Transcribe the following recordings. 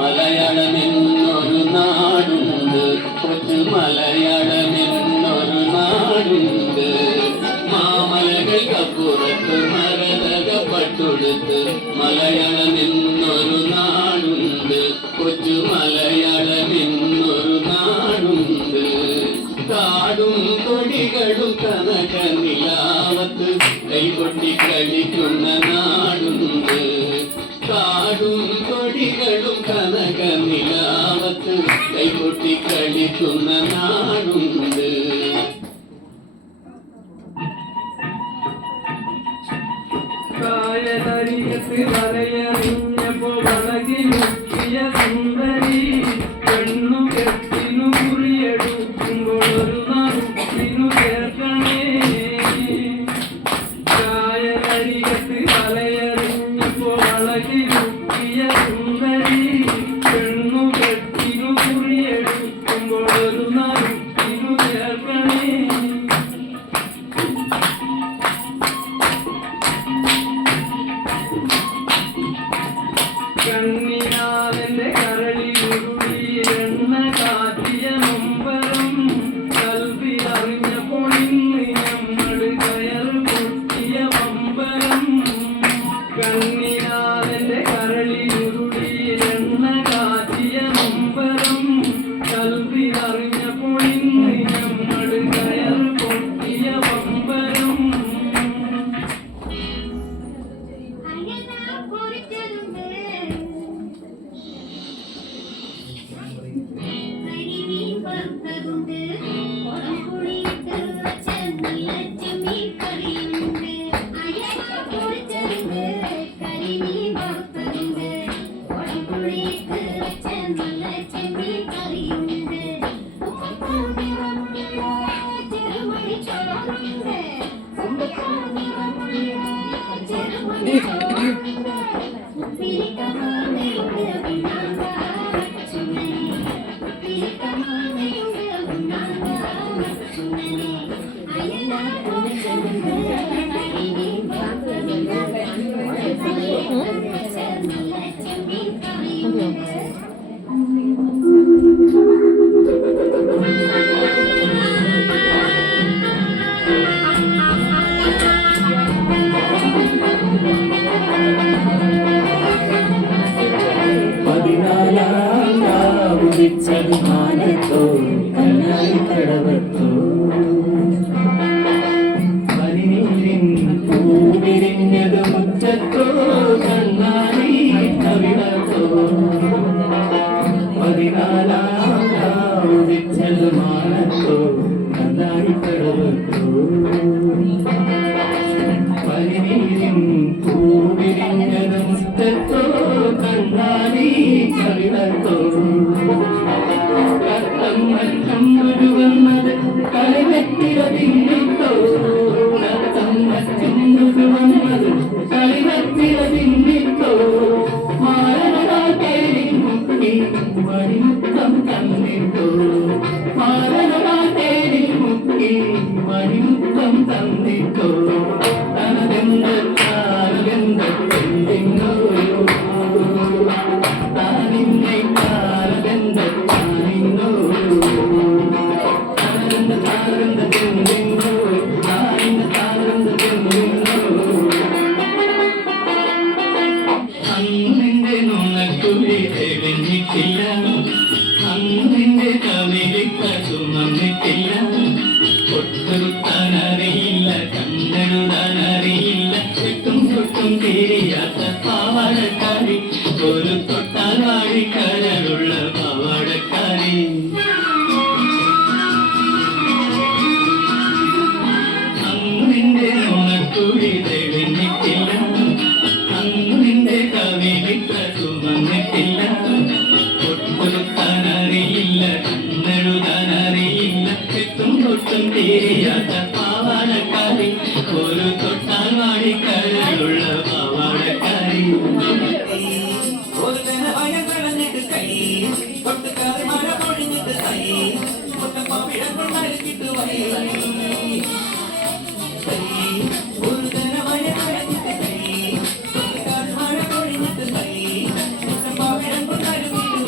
മലയാളമെന്നൊരു നാടുണ്ട്, കൊച്ചു മലയാളമെന്നൊരു നാടുണ്ട്. മാമലകൾക്കപ്പുറത്ത് മരതകപ്പട്ടുടുത്ത് മലയാളമെന്നൊരു നാടുണ്ട്, കൊച്ചു മലയാളമെന്നൊരു നാടുണ്ട്. കാടും കൊടികളും കനക നിലാവത്ത് കൈകൊട്ടി കളിക്കുന്ന നാടുണ്ട്. കാടും കൊടികളും കനക നിലാവത്ത് കൈകൊട്ടി കളിക്കുന്ന നാടുണ്ട്. കായലരികത്ത് വലയറിഞ്ഞപ്പോ വളകി മുക്കിയ സുന്ദരി പെണ്ണു കെട്ടിനു കുറിയെടുക്കുമ്പോൾ ഒരു നാട്ടിനു ചേർക്കണേ. കായലരികത്ത് വലയറിഞ്ഞപ്പോ വളകി മുക്കിയ സുന്ദരി പെണ്ണു കെട്ടിനു കുറിയെടുക്കുമ്പോൾ ഒരു നാട്ടിനു ചേർക്കണേ. കണ്ണിനാലെന്റെ കരളിലുരുളി എണ്ണ കാറ്റിയ നൊമ്പരം കൽവിലറിഞ്ഞപ്പോൾ ഇന്ന് നമ്മൾ കയറ് പൊട്ടിയ പമ്പരം. കണ്ണിനാലെന്റെ കരളിലുരുളി എണ്ണ കാറ്റിയ നൊമ്പരം കൽവിലറിഞ്ഞപ്പോൾ ഇന്ന് നമ്മൾ കയറ് പൊട്ടിയ പമ്പരം. മാനത്തോ കണ്ണാടി കടവത്തോ പനിനീരിൻ പൂവിരിഞ്ഞത് മുറ്റത്തോ കണ്ണാടി കവിളത്തോ 14 ഉദിച്ചത് മാനത്തോ കണ്ണാടി കടവത്തോ പനിനീരിൻ പൂവിരിഞ്ഞത് മുറ്റത്തോ കണ്ണാടി കവിളത്തോ വന്നത് കളിവെത്തിരതിന്നിട്ടോ വന്നത് കളിവെത്തിരതിന്നിട്ടോ മാരണ തേടി മുക്കി വഴിമുക്തം തന്നിട്ടോ മാരണ തേടി മുക്കി വഴിമുക്തം തന്നിട്ടോ തനതെന്ത് താരതെന്ത് എന്തിങ്ങോ താനിന്നെ താരതെന്ത് താനിങ്ങോ അന്നിന്റെ നുണക്കുഴി തെളിഞ്ഞിട്ടില്ല, അന്നിന്റെ കവിളിക്ക ചുമന്നിട്ടില്ല. ഒട്ടുത്താനറിയില്ല, കണ്ണെഴുതാനറിയില്ല, ചുറ്റും ചുറ്റും തിരിയാത്ത പാവാടക്കാരി, ഒരു തൊട്ടാൽ വാടിക്കരളുള്ള പാവാടക്കാരി. അന്നിന്റെ നുണക്കുഴി തെളിഞ്ഞിട്ടില്ല, അന്നിന്റെ കവിളിക്ക ചുമന്നിട്ടില്ല. ഒട്ടുത്താനറിയില്ല, കണ്ണെഴുതാനറിയില്ല, ചുറ്റും തൊട്ടും തിരിയാത്ത പാവാടക്കാരി, ഒരു തൊട്ടാൽ വാടിക്കരളുള്ള പാവാടക്കാരി. ഒരു ജനവായ കളഞ്ഞിട്ട് കൈ തൊട്ടുകാർ മഴ പൊഴിഞ്ഞിട്ട് കൈ കൊണ്ടു വൈ ഒരു ജനവായ കളഞ്ഞിട്ട് കൈ തൊട്ടുകാർ മഴ പൊഴിഞ്ഞിട്ട് കൈ കൊണ്ടു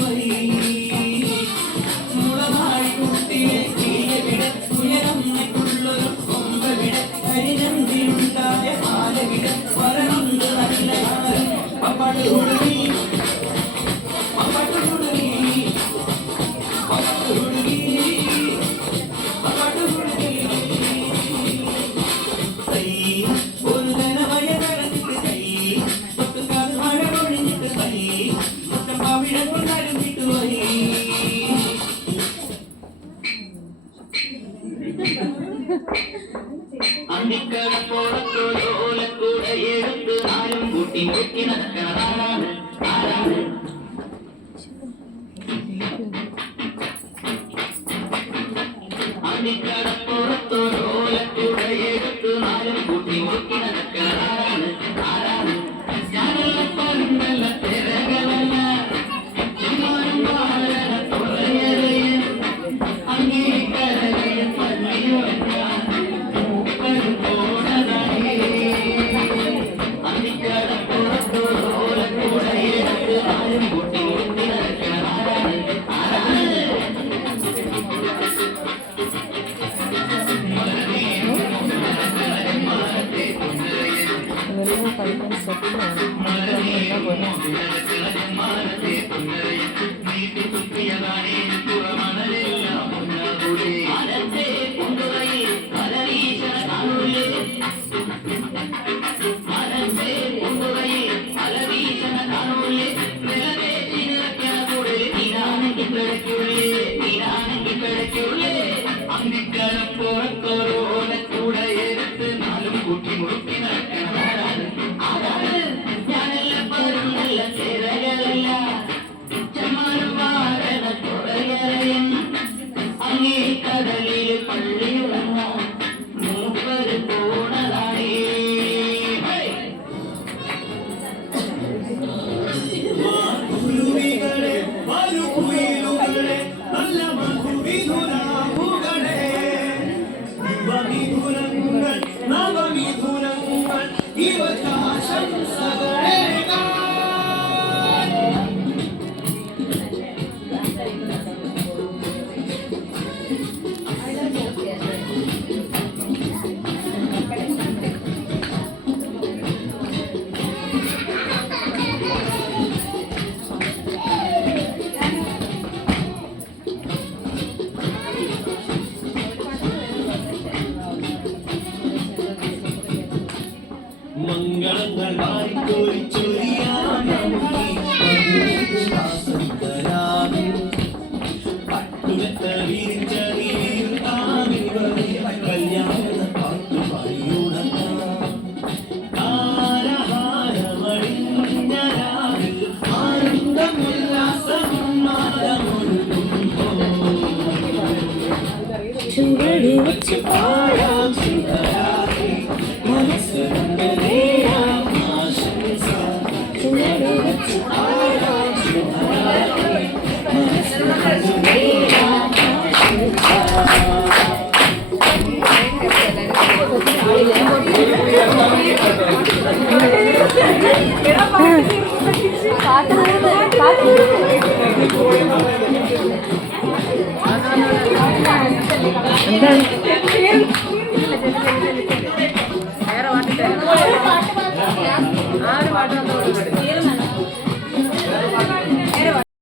അന്തിക്കടപ്പോളത്തോലോലക്കൂടെ എടുത്ത് ആരും കൂട്ടി മുക്കി നടക്കണതാണ് ആരാണ് അന്തിക്കടപ്പോളത്തോലോലക്കൂടെ എടുത്ത് ആരും കൂട്ടി മുക്കി നടക്കണതാണ് ആരാണ് ഞാനുള്ള പറഞ്ഞല്ല തിരകളല്ല ചെമ്മാനും വാഴ തുറയറിയ അങ്ങേക്കരകയ പള്ളിയൊക്കെ കടലിൽ പള്ളിയുറങ്ങ മൂപ്പര് പോണതാണേ കുരുവികളെ മരുകുയിലുകളെ നല്ല മധുവിധുരാവുകളെ യുവമിഥുനങ്ങൾ നവമിഥുനങ്ങൾ ഇവശാശംസകളെ മംഗളങ്ങൾ വാരിക്കോരിച്ചൊരിയാം പട്ടുമെത്ത വീരിച്ചറിയാമിവരെ കല്യാണ പാട്ടുപാടിയുണർത്താം താരഹാരമണിഞ്ഞരാവിൽ ആനന്ദമുല്ലാസമാനമൊഴുകുമ്പോൾ ചുവടി വച്ച് പാടാം സുന്ദരാത്രി എന്താണ്